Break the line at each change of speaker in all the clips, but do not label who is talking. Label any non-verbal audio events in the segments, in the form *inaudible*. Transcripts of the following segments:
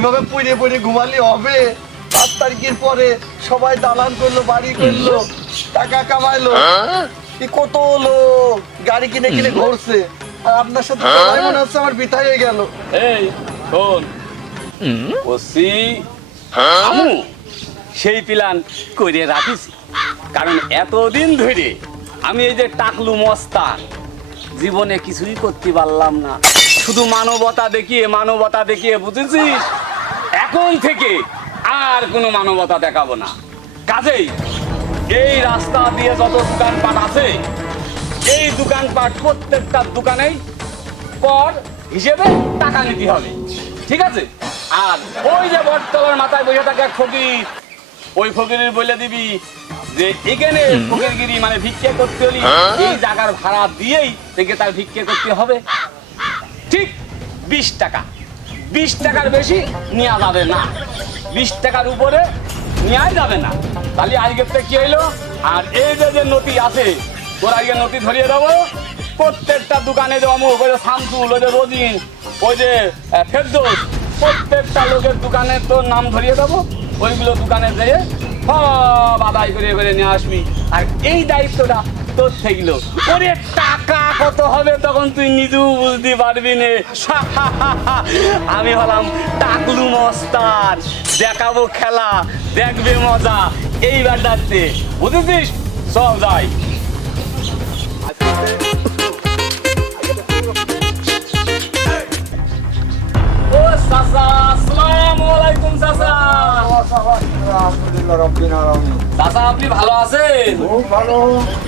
এইভাবে পড়ে পড়ে ঘুমালে হবে। পাঁচ তারিখের পরে সবাই দালান করল বাড়ি করল টাকা কামাইলো। এই কত লোক গাড়ি কিনে কিনে ঘুরছে। আর আপনার সাথে সবাই মনে হচ্ছে আমার বিতাই হয়ে গেল।
এই শোন। ওসি আমু সেই প্ল্যান করে রাখিস কারণ এতদিন ধরে আমি এই যে টাকলু মস্তান জীবনে কিছুই করতে পারলাম না। শুধু মানবতা দেখিয়ে মানবতা দেখিয়ে বুঝেছিস? এখন থেকে আর কোনো মানবতা দেখাবো না। কাজেই এই রাস্তা দিয়ে যত দোকানপাট আছে এই দোকানপাট প্রত্যেকটা দোকানেই কর হিসেবে টাকা নিতে হবে। ঠিক আছে? আর ওই যে বটতলার মাথায় বসে থাকে এক ফকির ওই ফকিরের বলে দিবি যে এখানে ফকিরগিরি মানে ভিক্ষা করতে হলে। এই জায়গার ভাড়া দিয়েই থেকে তার ভিক্ষা করতে হবে। ঠিক বিশ টাকা। বিশ টাকার বেশি নেওয়া যাবে না। বিশ টাকার উপরে নেওয়াই যাবে না। তাহলে আজকের থেকে কি হইল? আর এই যে যে নথি আছে, তোর আজকে নথি ধরিয়ে দেবো। প্রত্যেকটা দোকানে যে অমুক, ওই যে শামসুল, ওই যে রোজিন, ওই যে ফেরদৌস, প্রত্যেকটা লোকের দোকানে তোর নাম ধরিয়ে দেবো। ওইগুলো দোকানে যেয়ে সব আদায় করে করে নিয়ে আসবি। আর এই দায়িত্বটা তোর থাকল ওরে টাকা কত হবে তখন তুই নিজেও বুঝতে পারবি নে। *laughs* আমি হলাম টাকলু মস্তান। দেখাবো খেলা, দেখবে মজা। এইবার ডাকতে বুঝেছিস? সব যাই। ও চাচা, আসসালামু আলাইকুম চাচা আপনি ভালো আছেন?
খুব ভালো।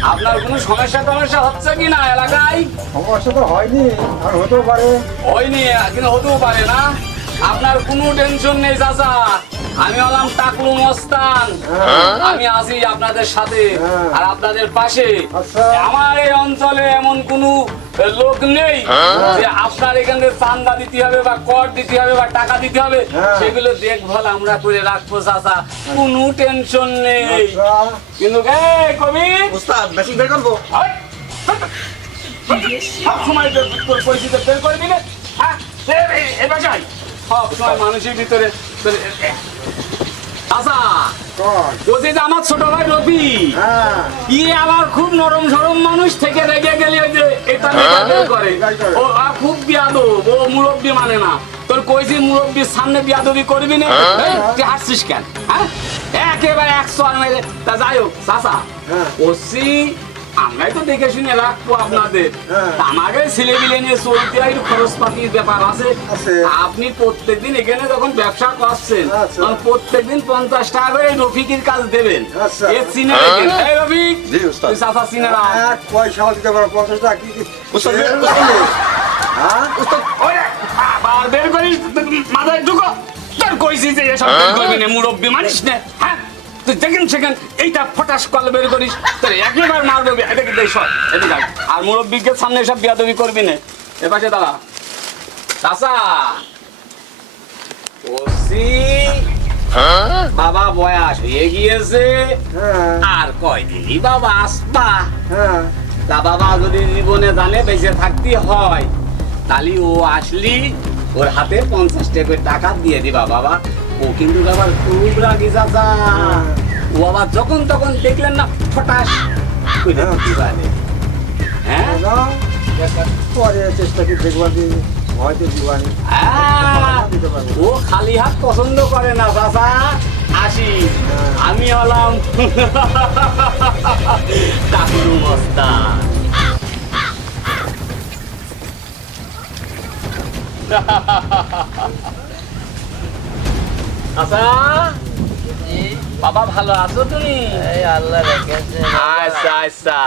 আপনার কোনো সমস্যা টমস্যা হচ্ছে কি না এলাকায়?
সমস্যা তো হয়নি আর হতেও পারে।
হয়নি কিন্তু হতেও পারে না। আপনার কোনো টেনশন নেই চাচা। আমি হলাম টাকলু মস্তান আমি আছি আপনাদের সাথে
হ্যাঁ।
আর আপনাদের পাশে
আচ্ছা।
আমার এই অঞ্চলে এমন কোনো লোক নেই যে আপনার এখান থেকে চান্দা দিতে হবে বা কর দিতে হবে বা টাকা দিতে হবে
হ্যাঁ।
সেগুলো দেখভাল আমরা করে রাখব চাচা কোনো টেনশন নেই
আচ্ছা
কিন্তু এই কবি
উস্তাদ মেশিন বের করব
সব সময় তোর তোর পরিচিত বের করবি না হ্যাঁ এ- এ- এ বাসায় সব সময় মানুষের ভিতরে আচ্ছা
কর
যে আমার ছোট ভাই রবি
হ্যাঁ।
ইয়ে আবার খুব নরম সরম মানুষ থেকে রেগে গেলে ওই যে এটা করে। ও খুব বিয়াদব ও মুরব্বী মানে না। তোর কইছি মুরব্বীর সামনে বিয়াদবি করবি না? তুই হাসছিস কেন হ্যাঁ? একেবারে একশো তা যাই হোক
হ্যাঁ।
ওসি আমরাই তো দেখে শুনে রাখব আপনাদের
হ্যাঁ।
আমাকে ছেলে মিলে নিয়ে চলতে হয় খরচপাতির ব্যাপার আছে। আপনি প্রত্যেকদিন এখানে যখন ব্যবসা করছেন
আচ্ছা।
তখন প্রত্যেকদিন পঞ্চাশ টাকা করে রফিকের কাজ দেবেন
আচ্ছা।
রফিক চিনে রাখ।
এক পয়সাও দিতে পারো পঞ্চাশ টাকা কি
উস্তাদ।
হ্যাঁ
বের করিস মাথায় ঢুকো তোর কইছি যে এসব করবি না মুরব্বী মানিস না হ্যাঁ তুই দেখেন সেখান এইটা ফটাস কল বের করিস। তোর একবার মারবে দেখ সর এদিকে আর মুরব্বীকে সামনে এসব বিয়াদবি করবি না। এ পাশে দাঁড়া। চাচা ওসি। বাবা বয়স হয়ে গিয়েছে।
হ্যাঁ।
আর কয়দিনই বাবা আসবা?
হ্যাঁ।
তা বাবা যদি জীবনে জানে বেঁচে থাকতে হয় তাহলে ও আসলি ওর হাতে পঞ্চাশ টাকা টাকা দিয়ে দিবা বাবা। ও কিন্তু বাবার খুব রাগি চাচা। ও আবার যখন তখন দেখলেন না ফটাস হ্যাঁ।
পরে চেষ্টা কি দেখবার হয়তো দিবানি।
ও খালি হাত পছন্দ করে না চাচা। আসি আমি হলাম *laughs* টাকুরু মস্তান *laughs* আচ্ছা। বাবা ভালো আছো তুমি?
এই আল্লাহ রেখেছে।
আচ্ছা আচ্ছা।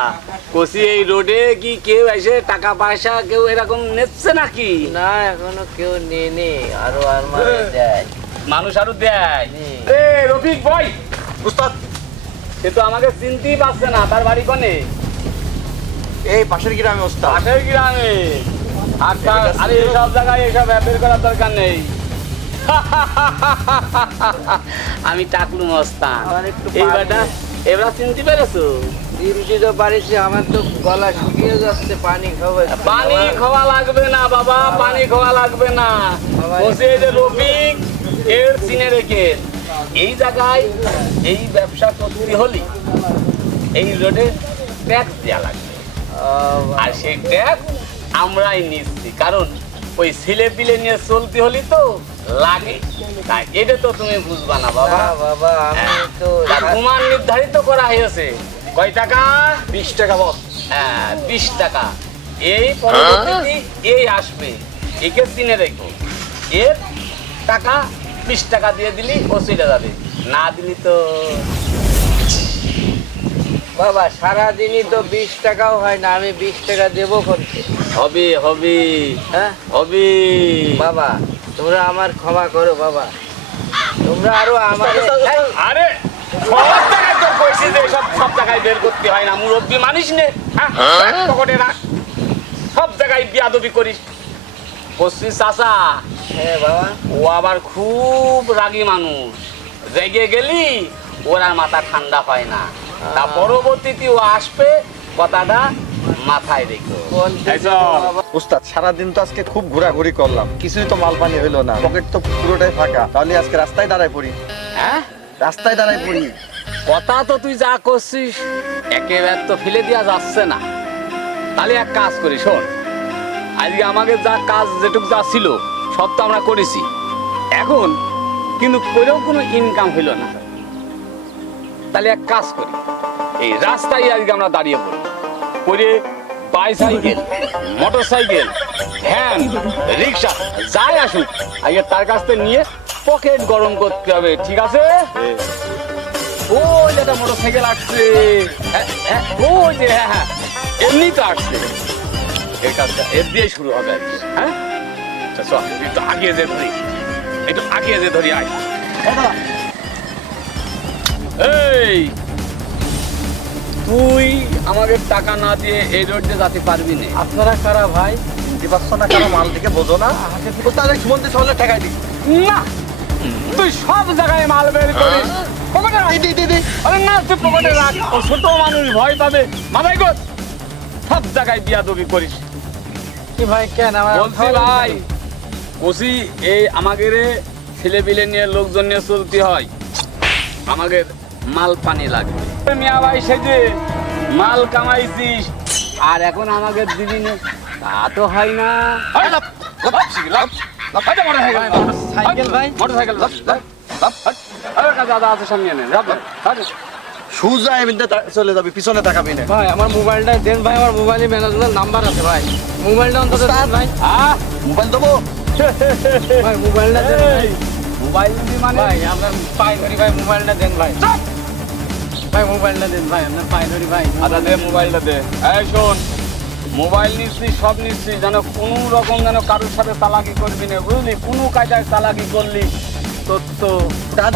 কষি এই রোডে কি কেউ এসে টাকা পয়সা কেউ এরকম নেচ্ছে নাকি?
না এখনও কেউ নেনি আরও আর মানে দেয়।
মানুষ আরও দেয়। এ রফিক ভাই
উস্তাদ
সে তো আমাকে চিনতেই পারছে না তার বাড়ি কোনে?
এই পাশের গ্রামে উস্তাদ।
পাশের গ্রামে। আচ্ছা আরে এইসব জায়গায় এইসব বের করার দরকার নেই। *laughs* আমি টাকলু মস্তান। এইবারটা এবার চিনতে পেরেছ?
আমার তো গলা শুকিয়ে যাচ্ছে পানি
পানি খাওয়া লাগবে না বাবা পানি খাওয়া লাগবে না।
বাবা।
বসে যে রফিক এর চিনে রেখে। এই জায়গায় এই ব্যবসা করতে হলে এই রোডে ট্যাক্স দেওয়া লাগবে। আর সেই ট্যাক্স আমরাই নিচ্ছি। কারণ ওই ছেলে পিলে নিয়ে চলতে হলি তো লাগে। তাই এটা তো তুমি বুঝবা না বাবা।
বাবা আমি তো
তা তোমার নির্ধারিত করা হয়েছে। কয় টাকা?
বিশ টাকা বস
হ্যাঁ বিশ টাকা। এই পরবর্তীতে এই আসবে। একে চিনে রেখো। এর টাকা বিশ টাকা দিয়ে দিলি ও চলে যাবে। না দিলি তো।
বাবা সারাদিনই তো বিশ টাকাও হয় না আমি বিশ টাকা দেবো কোনকে?
হবে হবে।
হ্যাঁ?
হবে।
বাবা তোমরা আমার ক্ষমা করো বাবা। তোমরা আরও আমার
আরে সব জায়গায় তোর কইছি যে সব সব জায়গায় বের করতে হয় না মুরব্বী মানিস নে। হ্যাঁ পকেটে রাখ। সব জায়গায় বিয়াদবি করিস। চাচা।
হ্যাঁ বাবা।
ও আবার খুব রাগী মানুষ। রেগে গেলি ওর আর মাথা ঠান্ডা হয় না। তা পরবর্তীতে ও আসবে কথাটা মাথায় রেখো।
উস্তাদ সারাদিন তো আজকে খুব ঘোরাঘুরি করলাম। কিছুই তো মাল পানি হইল না। পকেট তো পুরোটাই ফাঁকা। তাহলে আজকে রাস্তায় দাঁড়ায় পড়ি।
হ্যাঁ?
রাস্তায় দাঁড়ায় পড়ি।
কথা তো তুই যা করছিস একেবারে তো ফেলে দেওয়া যাচ্ছে না। তাহলে এক কাজ করি শোন। আজকে আমাকে যা কাজ যেটুকু যা ছিল সব তো আমরা করেছি। এখন কিন্তু করেও কোনো ইনকাম হইল না। তাহলে এক কাজ করি। এই রাস্তায় আজকে আমরা দাঁড়িয়ে পড়ি। পরে bicycle motorcycle van rickshaw যাই আসুক আগে তার কাছ থেকে নিয়ে পকেট গরম করতে হবে ঠিক আছে? ওই একটা মোটর সাইকেল আসছে। হ্যাঁ, হ্যাঁ, ওই যে হ্যাঁ হ্যাঁ এমনি তো আসছে। এর কাজটা এর দিয়ে শুরু হবে। আর কি, হ্যাঁ? আচ্ছা, চল একটু আগিয়ে যে ধরি। একটু আগিয়ে যে ধরি আয়। এই তুই আমাকে টাকা না দিয়ে এই রোড দিয়ে যেতে পারবি না।
আপনারা কারা ভাই?
দিবাচ্ছ না কারও মাল বোঝো না। সুমন্তে ঠেকাই
না তুই সব জায়গায় মাল বের করিস। পকেটে রাখ।
দি দি দি
আরে না তুই পকেটে রাখ। ও ছোট মানুষ ভয় পাবে। মাথায় কর সব জায়গায় বিয়াদবি করিস।
কি ভাই কেন? আমার
বলছি ভাই ওসি এই আমাদের ছেলে পিলে নিয়ে লোকজন নিয়ে চলতে হয়। আমাদের মাল পানি লাগবে মিয়া ভাই সেজে মাল কামাইছিস। আর এখন আমাদের দিদি নে তা তো হয় না।
সাইকেল ভাই
মোটরসাইকেল দাদা আছে সামনে নেন
সুজা এমনিতে তা- চলে যাবি পিছনে তাকাবি না।
ভাই আমার মোবাইলটা দেন ভাই আমার মোবাইলে ম্যানেজমেন্ট নাম্বার আছে ভাই। মোবাইলটা অন্তত দেন ভাই।
আহ?
মোবাইল দেবো?
ভাই মোবাইলটা দেন
মোবাইল মানে?
ভাই আপনার পাই ভাই মোবাইলটা দেন ভাই। ভাই মোবাইলটা দেন ভাই আপনার পাই ধরি ভাই।
আদা দে মোবাইলটা দে। এই শোন মোবাইল সব নিচ্ছিস যেন কোনো রকম যেন কারোর সাথে চালাকি করবি না বুঝলি? কোনো কায়দায় চালাকি করলি তোর তো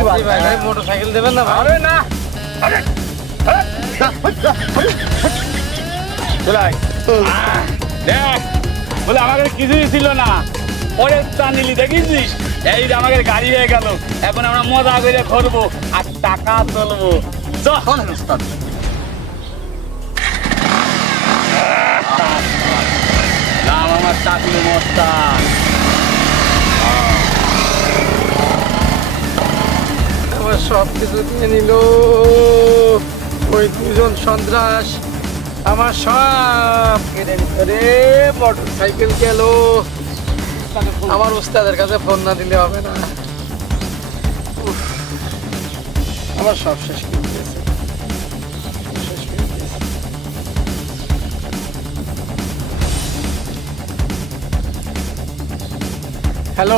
ভাই ভাই মোটর সাইকেল দেবেন না ভাই।
আরে না! আরে, দেখ বলে আমাদের কিছুই ছিল না। পরের তা নিলি দেখিস এই যে আমাদের গাড়ি হয়ে গেল। এখন আমরা মজা করে করব আর টাকা তুলবো। চল
শোনেন উস্তাদ
নাম আমার চাকরি মস্তান
আমার সব কিছু নিয়ে নিল ওই দুজন সন্ত্রাস আমার সব কেড়ে মোটর সাইকেল গেল আমার উস্তাদের কাছে ফোন না দিলে হবে না আমার সব শেষ করে ฮัลโหล